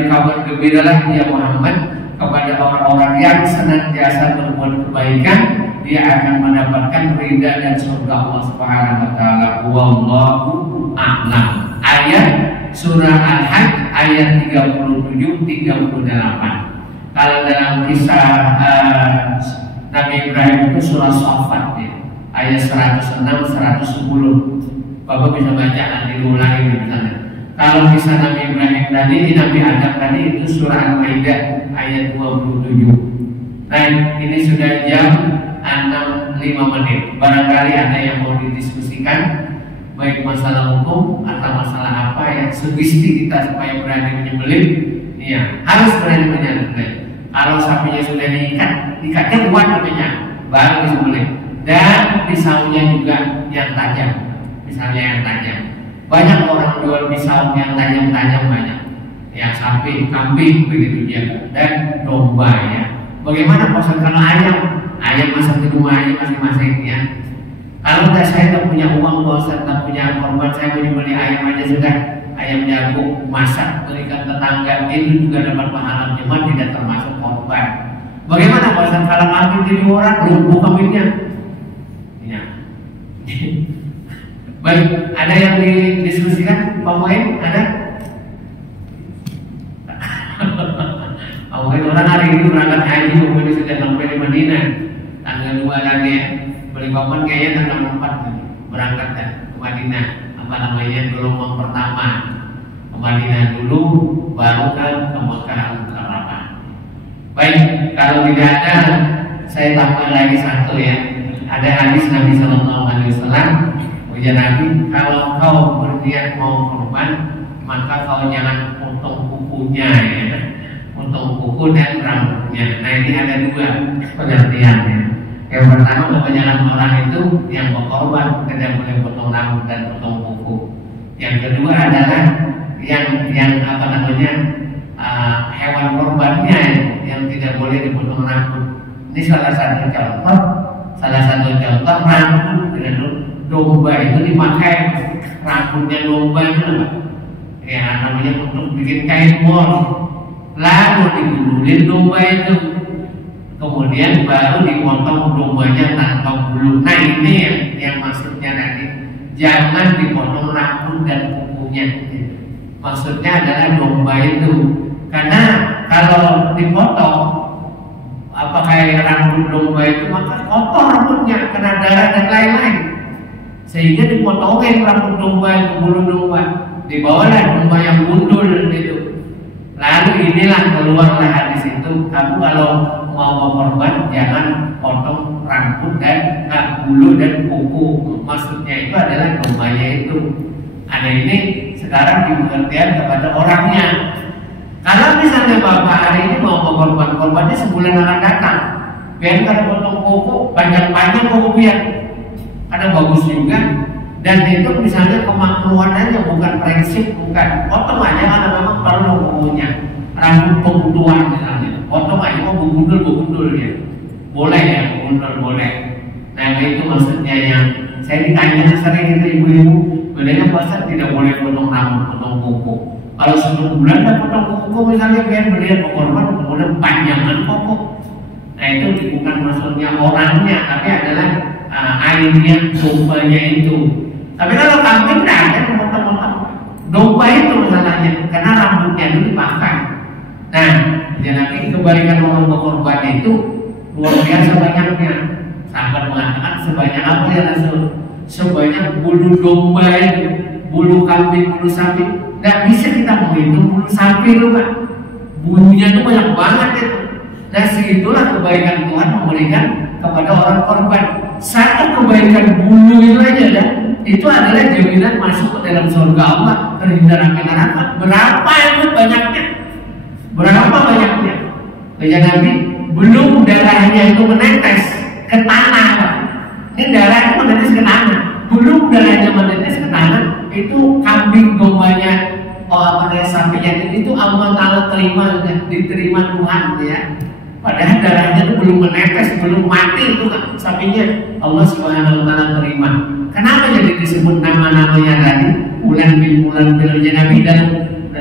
kabar gembiralah ya Muhammad kepada orang-orang yang senantiasa berbuat kebaikan, dia akan mendapatkan ridha dan surga Allah Subhanahu wa taala. Wallahu a'lam. Ayat surah Al-Hajj ayat 37 38. Kalau dalam kisah Nabi Ibrahim itu surah Shafat ya, ayat 106 110. Bapak bisa baca nanti diulangi misalnya. Kalau kisah Nabi Ibrahim tadi, Nabi Adam tadi itu surah Al-Maidah ayat 27. Nah, ini sudah jam 6.05 menit. Barangkali ada yang mau didiskusikan, baik masalah hukum atau masalah apa yang sugesti kita supaya berani menyembelih. Iya, harus berani menyembelih. Kalau sapinya sudah ikatnya kuat namanya, baru disembelih. Dan pisaunya juga yang tajam. Misalnya yang tajam, banyak orang jual pisau yang tajam-tajam banyak, ya sapi, kambing begitu juga, dan domba ya. Bagaimana Pak kalau ayam masak di rumah aja masing-masing ya. Kalau saya tak punya uang, Pak, tak punya korban, saya mau beli ayam aja sudah, ayam jago masak berikan tetangga, itu juga dapat pahala, cuma tidak termasuk korban. Bagaimana Pak kalau kambing jadi orang lumpuh kambingnya? Ya. Baik, ada yang didiskusikan? Pak Muin, ada? Pak Muin orang hari ini berangkat haji, mungkin sudah sampai di Madinah tanggal 2 lagi ya. Beli papan kayaknya tanggal 4 berangkat ya, ke Madinah. Apa namanya, gelombang pertama ke Madinah dulu, baru kan ke Mekah Al-Mukarramah. Baik, kalau tidak ada, saya tambah lagi satu ya. Ada hadis Nabi Sallallahu Alaihi Wasallam. Ya Nabi, kalau kau berniat mau korban, maka kau jangan potong kukunya ya, potong kuku dan rambutnya. Nah ini ada dua pengertiannya. Yang pertama, bahwa jangan orang itu yang mau korban tidak boleh potong rambut dan potong kuku. Yang kedua adalah yang apa namanya hewan korbannya yang tidak boleh dipotong rambut. Ini salah satu contoh rambut dengan domba itu dipakai, rambutnya domba itu apa? Ya namanya untuk bikin kain bor, lalu digulungin domba itu, kemudian baru dipotong dombanya tanpa bulu. Nah ini yang maksudnya tadi, jangan dipotong rambut dan kukunya. Maksudnya adalah domba itu, karena kalau dipotong kayak rambut domba itu maka kotor rambutnya, kena darah dan lain-lain. Sehingga dipotongin rambut domba itu, bulu domba, dibawalah domba yang gundul itu. Lalu inilah keluarlah hadis itu, kamu kalau mau korban jangan potong rambut dan bulu dan kuku. Maksudnya itu adalah dombanya itu. Ada ini sekarang dipengertian kepada orangnya. Kalau misalnya bapak hari ini mau korbannya sebulan akan datang, biar kalau potong kuku panjang-panjang kuku biar. Ada bagus juga, dan itu misalnya kemakruhannya bukan prinsip, bukan potong aja karena memang perlu kukunya, rambut kebutuhan misalnya, potong aja mau begundul ya, boleh ya, begundul boleh. Nah itu maksudnya yang saya ditanya sering itu ibu-ibu, bedanya pasar tidak boleh potong rambut, potong kuku. Kalau sebelum bulan dah potong kuku misalnya biar melihat korban, kemudian panjangan kuku. Nah itu bukan maksudnya orangnya, tapi adalah airnya dombanya itu. Tapi kalau kambing tidak ada potong-potong domba itu masalahnya, karena rambutnya itu dipakai. Nah, jadi kebaikan orang berkorban itu luar biasa banyaknya. Sahabat mengatakan sebanyak apa ya Rasul? Sebanyak bulu domba itu, bulu kambing, bulu sapi. Tidak bisa kita menghitung bulu sapi itu Pak. Bulunya itu banyak banget itu. Dan segitulah kebaikan Tuhan memberikan kepada orang korban. Satu kebaikan bulu itu aja dah, itu adalah jaminan masuk ke dalam surga Allah, terhindar api neraka. Berapa itu banyaknya? Berapa banyaknya? Kata Nabi, belum darahnya itu menetes ke tanah, Pak. Ini darah itu menetes ke tanah. Belum darahnya menetes ke tanah, itu kambing dombanya, sapinya itu Allah Ta'ala terima, diterima Tuhan ya. Padahal darahnya itu belum menetes, belum mati itu sapinya, Allah Subhanahu Wa Ta'ala terima. Kenapa jadi disebut nama-namanya tadi? Bulan bin Nabi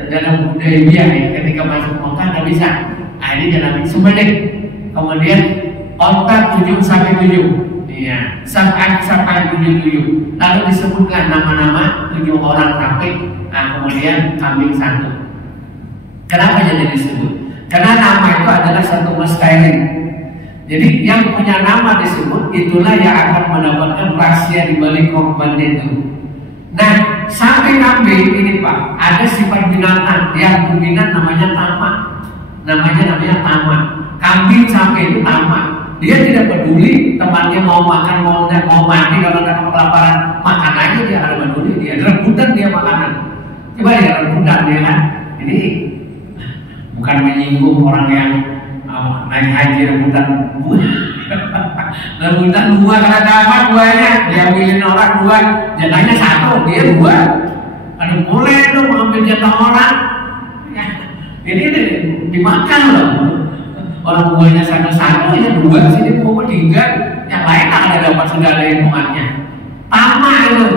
dalam budaya dia ketika masuk Mekah nggak bisa. Nah, ini Nabi sembelih. Kemudian otak 7 sampai 7, iya, sampai 7. Lalu disebutkan nama-nama 7 orang sapi. Nah, kemudian kambing 1. Kenapa jadi disebut? Karena nama itu adalah satu misteri. Jadi yang punya nama disebut, itulah yang akan mendapatkan rahasia di balik korban itu. Nah, sapi kambing ini Pak, ada sifat binatang yang dominan namanya tamak. Namanya tamak. Kambing sapi itu tamak. Dia tidak peduli temannya mau makan, mau mati, kalau ada kelaparan makan aja, dia akan peduli. Dia rebutan dia makanan. Coba dia rebutan dia kan. Ini bukan menyinggung orang yang naik haji rebutan buah. Rebutan buah karena dapat buahnya, diambilin orang buah, jatahnya 1, dia 2. Ada boleh itu mengambil jatah orang. Ya, ini dimakan loh. Orang buahnya 1, ya 2, sini mau 3, yang lain akan dapat segala hitungannya. Tamak itu,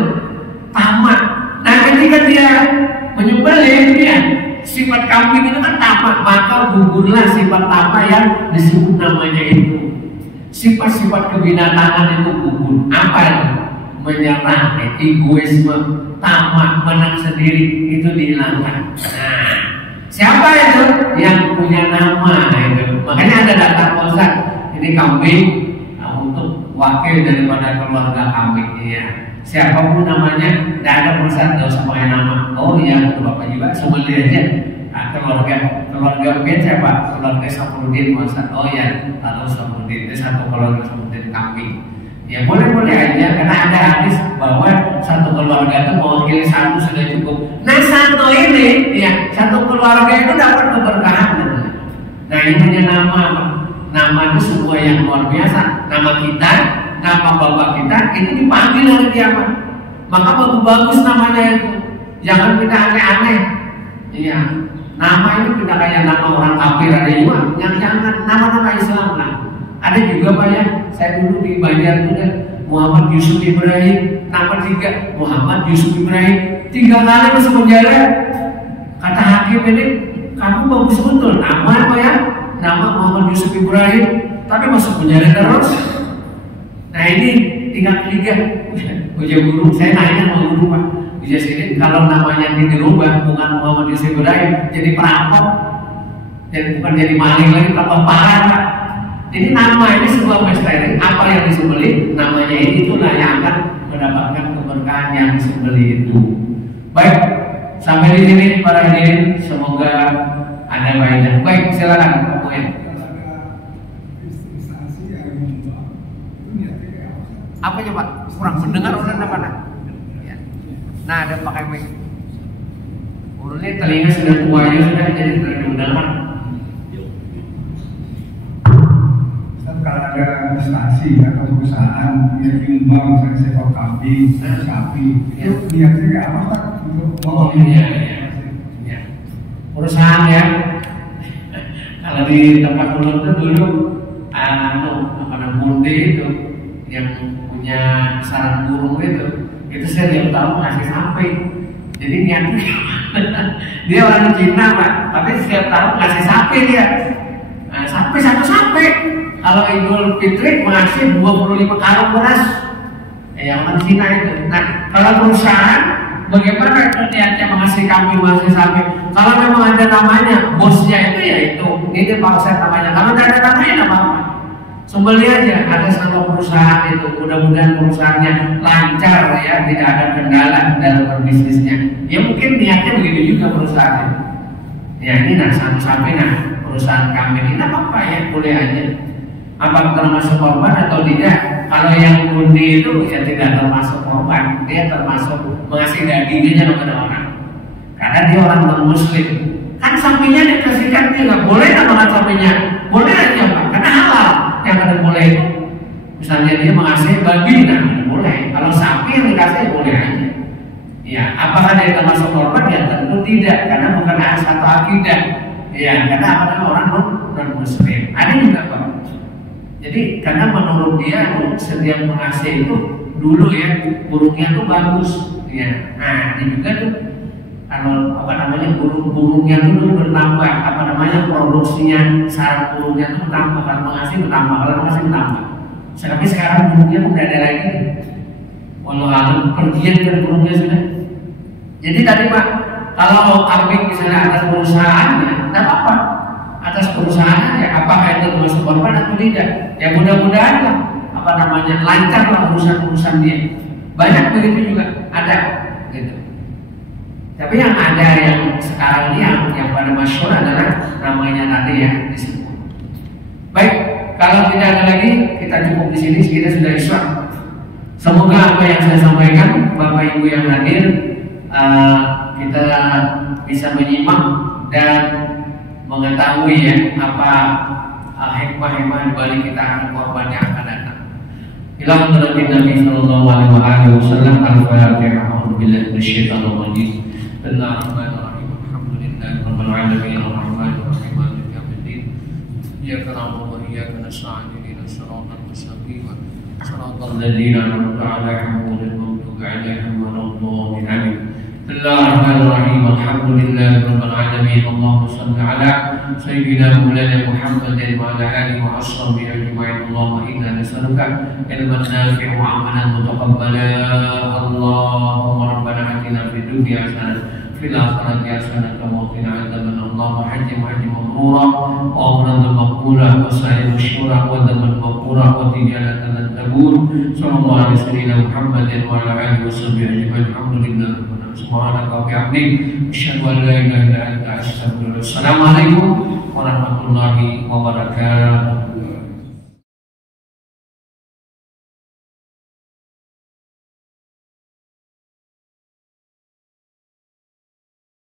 tamak. Nah, ketika dia menyembelih dia, sifat kambing itu kan tamak, maka gugurlah sifat tamak yang disebut namanya itu. Sifat-sifat kebinatangan itu gugur. Apa itu? Menyerah, egoisme, tamak, menang sendiri, itu dihilangkan. Nah, siapa itu? Yang punya nama itu. Makanya ada data kosan. Ini kambing untuk wakil daripada keluarga kambing. Iya. Siapapun namanya, tidak ada perusahaan tidak usah pakai nama. Oh iya, Bapak juga sembelih aja. Nah, keluarga Ben siapa? Keluarga Safuddin Muhammad. Oh ya, lalu Safuddin itu satu keluarga Safuddin kambing. Ya boleh aja, karena ada hadis bahwa satu keluarga itu mewakili 1 sudah cukup. Nah 1 ini, ya 1 keluarga itu dapat keberkahan. Nah ini punya nama. Nama itu sebuah yang luar biasa. Nama kita, nama bapak kita itu dipanggil hari kiamat. Maka bagus namanya itu. Jangan kita aneh-aneh. Iya. Nama ini tidak kayak nama orang kafir ada juga. Jangan nama-nama Islam lah. Ada juga Pak ya. Saya dulu di Banjar juga Muhammad Yusuf Ibrahim. Nama 3 Muhammad Yusuf Ibrahim. 3 kali masuk penjara. Kata hakim ini, kamu bagus betul nama apa ya? Nama Muhammad Yusuf Ibrahim, tapi masuk penjara terus. Nah ini tinggal 3. Ujian guru, saya nanya sama guru Pak. Ujian sini kalau namanya dirubah bukan Muhammad Yusuf Ibrahim, jadi perampok, jadi bukan jadi maling lagi, perampok parah Pak. Jadi nama ini sebuah misteri. Apa yang disembelih, namanya ini itulah yang akan mendapatkan keberkahan yang disembelih itu. Baik, sampai di sini para hadirin, semoga ada baiknya. Baik, silakan Pak Muin. Apa coba? Kurang mendengar orang apa nak? Ya. Nah, ada pakai mic. Urutnya telinga sudah tua ya sudah jadi tidak mendengar. Kalau ada instansi atau perusahaan yang menyumbang misalnya seekor kambing, sapi, itu niatnya kayak apa Pak? Untuk iya. Perusahaan ya. Kalau di tempat dulu Munde itu yang punya sarang burung itu saya tiap tahun kasih sapi. Jadi niatnya dia orang Cina Pak, tapi setiap tahun kasih sapi dia. Nah, sapi 1 sapi. Kalau Idul Fitri mengasih 25 karung beras. Yang orang Cina itu. Nah, kalau perusahaan bagaimana niatnya mengasih kambing, mengasih sapi? Kalau memang ada namanya, bosnya itu ya itu. Ini Pak Ustadz namanya. Kalau tidak ada namanya, tidak apa-apa. Sembelih aja. Ada satu perusahaan itu. Mudah-mudahan perusahaannya lancar ya, tidak ada kendala dalam berbisnisnya. Ya mungkin niatnya begitu juga perusahaannya. Ya ini nah satu sapi nah perusahaan kambing ini apa-apa ya, boleh aja. Apa termasuk korban atau tidak? Kalau yang undi itu ya tidak termasuk korban, dia termasuk mengasih dagingnya kepada orang. Karena dia orang non muslim. Kan sapinya dikasihkan dia nggak boleh makan sapinya, boleh aja Pak, karena halal. Yang ada boleh itu, misalnya dia mengasih babi, nah boleh. Kalau sapi yang dikasih boleh aja. Ya, apakah dia termasuk korban? Ya tentu tidak, karena bukan satu akidah. Ya, karena apa orang non muslim. Ada juga Pak. Jadi karena menurut dia setiap mengasih itu dulu ya burungnya tuh bagus. Ya, nah ini juga tuh kalau apa namanya burungnya dulu bertambah, apa namanya produksinya saraf burungnya itu bertambah, kalau mengasih bertambah, kalau mengasih bertambah. Tapi sekarang burungnya udah ada lagi. Walau alam pergian dari burungnya sudah. Jadi tadi Pak, kalau kambing misalnya atas perusahaannya, tidak apa-apa. Atas perusahaannya, ya apakah itu termasuk korban atau tidak? Ya mudah-mudahan lah, apa namanya lancar lah urusan-urusan dia. Banyak begitu juga ada. Gitu. Tapi yang ada yang sekarang ini yang pada masyhur adalah namanya tadi ya disebut. Baik, kalau tidak ada lagi kita cukup di sini, kita sudah isya. Semoga apa yang saya sampaikan Bapak Ibu yang hadir kita bisa menyimak dan mengetahui ya apa hikmah-hikmah di balik kita akan korban yang akan datang. Ila hadratin Nabi sallallahu alaihi wasallam al-Fatihah. A'udzubillahi minasyaitonir rajim. Bismillahirrahmanirrahim. Alhamdulillahirabbil alamin arrahmanir rahim maliki yaumiddin. Iyyaka na'budu wa iyyaka nasta'in ihdinas siratal mustaqim. Siratal ladzina an'amta 'alaihim ghairil maghdubi 'alaihim waladdallin. Bismillahirrahmanirrahim. Alhamdulillahirabbil alamin. Allahumma shalli ala sayyidina Maulana Muhammadin wa ala alihi wa ashabihi ajma'in. Allahumma inna nas'aluka ilman nafi'an wa 'amalan mutaqabbalan. Allahumma rabbana atina fid dunya hasanah fil akhirati hasanah wa qina adzabannar. Allahumma hajjim mabrura wa umratan maqbulah wa sa'yan masyhura wa daman maqbura wa tijaratan tabur. Sallallahu alaihi wasallam Muhammadin wa ala alihi wa sahbihi ajma'in. Alhamdulillah. Subhanaka wa bihamdik asyhadu an la ilaha illa anta astaghfiruka wa atubu ilaik. Assalamualaikum warahmatullahi wabarakatuh.